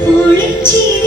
옳지